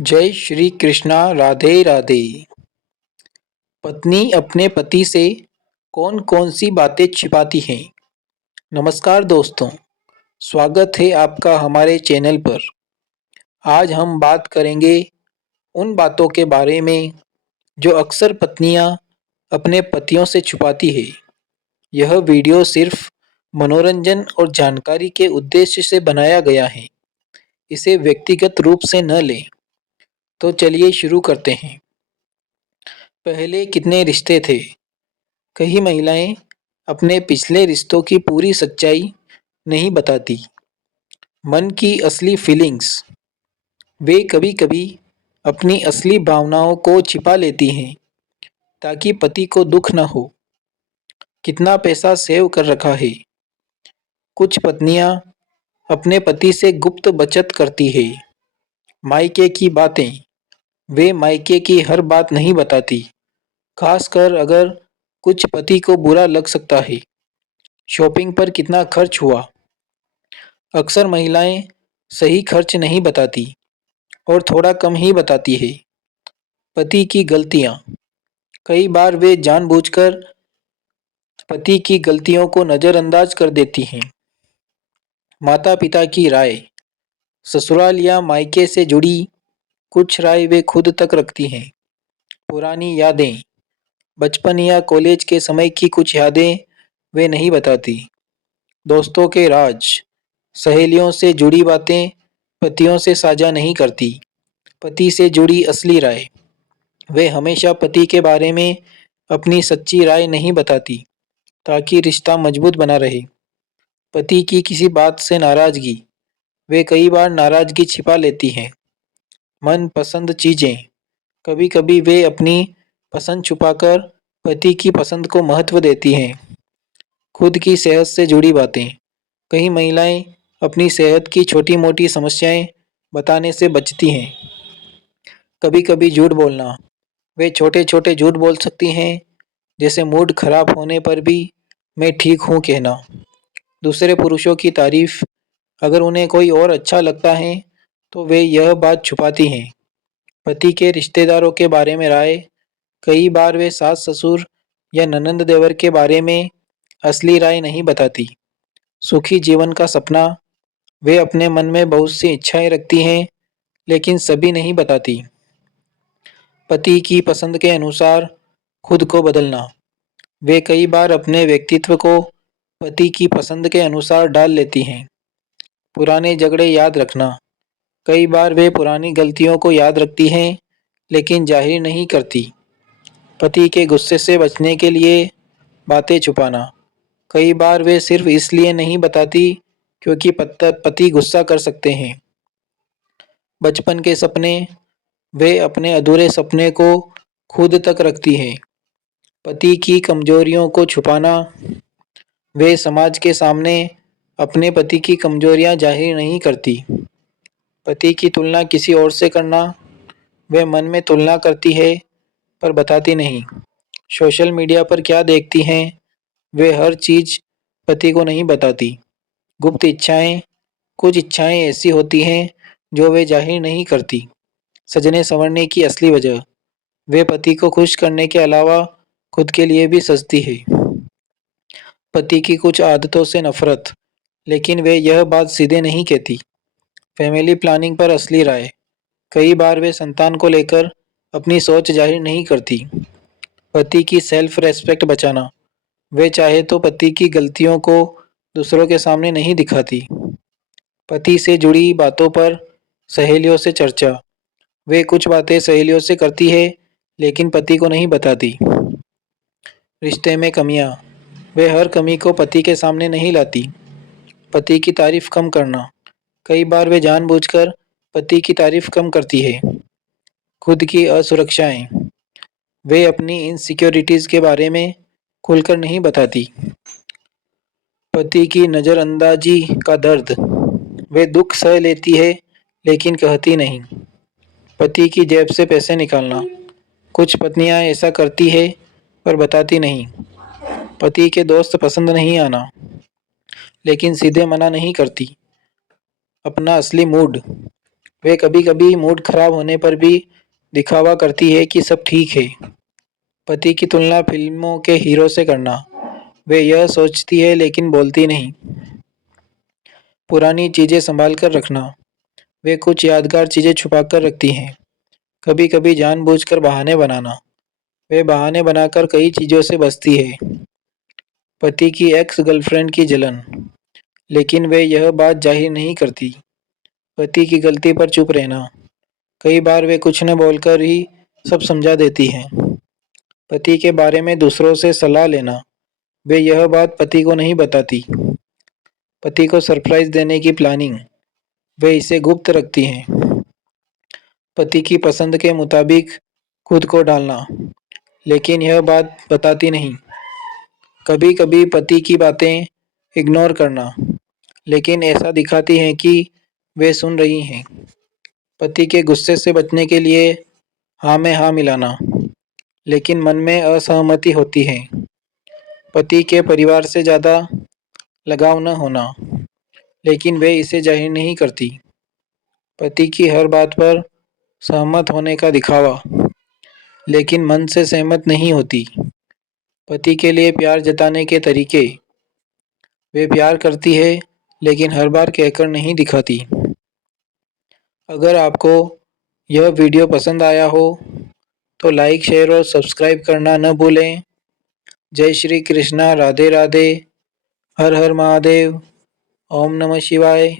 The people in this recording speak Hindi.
जय श्री कृष्णा। राधे राधे। पत्नी अपने पति से कौन कौन सी बातें छिपाती है। नमस्कार दोस्तों, स्वागत है आपका हमारे चैनल पर। आज हम बात करेंगे उन बातों के बारे में जो अक्सर पत्नियां अपने पतियों से छुपाती है। यह वीडियो सिर्फ मनोरंजन और जानकारी के उद्देश्य से बनाया गया है। इसे व्यक्तिगत रूप से न लें। तो चलिए शुरू करते हैं। पहले कितने रिश्ते थे। कई महिलाएं अपने पिछले रिश्तों की पूरी सच्चाई नहीं बताती। मन की असली फीलिंग्स। वे कभी-कभी अपनी असली भावनाओं को छिपा लेती हैं ताकि पति को दुख न हो। कितना पैसा सेव कर रखा है। कुछ पत्नियां अपने पति से गुप्त बचत करती है। मायके की बातें। वे मायके की हर बात नहीं बताती, खासकर अगर कुछ पति को बुरा लग सकता है। शॉपिंग पर कितना खर्च हुआ। अक्सर महिलाएं सही खर्च नहीं बताती और थोड़ा कम ही बताती है। पति की गलतियां। कई बार वे जानबूझकर पति की गलतियों को नज़रअंदाज कर देती हैं। माता पिता की राय। ससुराल या मायके से जुड़ी कुछ राय वे खुद तक रखती हैं। पुरानी यादें। बचपन या कॉलेज के समय की कुछ यादें वे नहीं बताती। दोस्तों के राज। सहेलियों से जुड़ी बातें पतियों से साझा नहीं करती। पति से जुड़ी असली राय। वे हमेशा पति के बारे में अपनी सच्ची राय नहीं बताती ताकि रिश्ता मजबूत बना रहे। पति की किसी बात से नाराजगी। वे कई बार नाराजगी छिपा लेती हैं। मनपसंद चीज़ें। कभी-कभी वे अपनी पसंद छुपाकर पति की पसंद को महत्व देती हैं। खुद की सेहत से जुड़ी बातें। कई महिलाएं अपनी सेहत की छोटी-मोटी समस्याएं बताने से बचती हैं। कभी-कभी झूठ बोलना। वे छोटे-छोटे झूठ बोल सकती हैं, जैसे मूड खराब होने पर भी मैं ठीक हूँ कहना। दूसरे पुरुषों की तारीफ। अगर उन्हें कोई और अच्छा लगता है तो वे यह बात छुपाती हैं। पति के रिश्तेदारों के बारे में राय। कई बार वे सास ससुर या ननंद देवर के बारे में असली राय नहीं बताती। सुखी जीवन का सपना। वे अपने मन में बहुत सी इच्छाएं रखती हैं, लेकिन सभी नहीं बताती। पति की पसंद के अनुसार खुद को बदलना। वे कई बार अपने व्यक्तित्व को पति की पसंद के अनुसार डाल लेती हैं। पुराने झगड़े याद रखना। कई बार वे पुरानी गलतियों को याद रखती हैं, लेकिन जाहिर नहीं करती। पति के गुस्से से बचने के लिए बातें छुपाना। कई बार वे सिर्फ इसलिए नहीं बताती क्योंकि पति गुस्सा कर सकते हैं। बचपन के सपने। वे अपने अधूरे सपने को खुद तक रखती हैं। पति की कमजोरियों को छुपाना। वे समाज के सामने अपने पति की कमजोरियां जाहिर नहीं करती। पति की तुलना किसी और से करना। वे मन में तुलना करती है पर बताती नहीं। सोशल मीडिया पर क्या देखती हैं, वे हर चीज़ पति को नहीं बताती। गुप्त इच्छाएं। कुछ इच्छाएं ऐसी होती हैं जो वे जाहिर नहीं करती। सजने संवरने की असली वजह। वे पति को खुश करने के अलावा खुद के लिए भी सजती है। पति की कुछ आदतों से नफरत, लेकिन वे यह बात सीधे नहीं कहती। फैमिली प्लानिंग पर असली राय। कई बार वे संतान को लेकर अपनी सोच जाहिर नहीं करती। पति की सेल्फ रेस्पेक्ट बचाना। वे चाहे तो पति की गलतियों को दूसरों के सामने नहीं दिखाती। पति से जुड़ी बातों पर सहेलियों से चर्चा। वे कुछ बातें सहेलियों से करती है, लेकिन पति को नहीं बताती। रिश्ते में कमियां। वे हर कमी को पति के सामने नहीं लाती। पति की तारीफ कम करना। कई बार वे जानबूझकर पति की तारीफ कम करती है। खुद की असुरक्षाएं। वे अपनी इनसिक्योरिटीज़ के बारे में खुलकर नहीं बताती। पति की नज़रअंदाजी का दर्द। वे दुख सह लेती है, लेकिन कहती नहीं। पति की जेब से पैसे निकालना। कुछ पत्नियां ऐसा करती है पर बताती नहीं। पति के दोस्त पसंद नहीं आना, लेकिन सीधे मना नहीं करती। अपना असली मूड। वे कभी-कभी मूड खराब होने पर भी दिखावा करती है कि सब ठीक है। पति की तुलना फिल्मों के हीरो से करना। वे यह सोचती है लेकिन बोलती नहीं। पुरानी चीजें संभाल कर रखना। वे कुछ यादगार चीजें छुपा कर रखती हैं। कभी-कभी जानबूझकर बहाने बनाना। वे बहाने बनाकर कई चीजों से बचती है। पति की एक्स गर्लफ्रेंड की जलन, लेकिन वे यह बात जाहिर नहीं करती। पति की गलती पर चुप रहना। कई बार वे कुछ न बोलकर ही सब समझा देती हैं। पति के बारे में दूसरों से सलाह लेना। वे यह बात पति को नहीं बताती। पति को सरप्राइज देने की प्लानिंग। वे इसे गुप्त रखती हैं। पति की पसंद के मुताबिक खुद को डालना, लेकिन यह बात बताती नहीं। कभी कभी पति की बातें इग्नोर करना, लेकिन ऐसा दिखाती हैं कि वे सुन रही हैं। पति के गुस्से से बचने के लिए हाँ में हाँ मिलाना, लेकिन मन में असहमति होती है। पति के परिवार से ज़्यादा लगाव न होना, लेकिन वे इसे जाहिर नहीं करती। पति की हर बात पर सहमत होने का दिखावा, लेकिन मन से सहमत नहीं होती। पति के लिए प्यार जताने के तरीके। वे प्यार करती है, लेकिन हर बार कहकर नहीं दिखाती। अगर आपको यह वीडियो पसंद आया हो तो लाइक, शेयर और सब्सक्राइब करना न भूलें। जय श्री कृष्णा, राधे राधे, हर हर महादेव, ओम नमः शिवाय।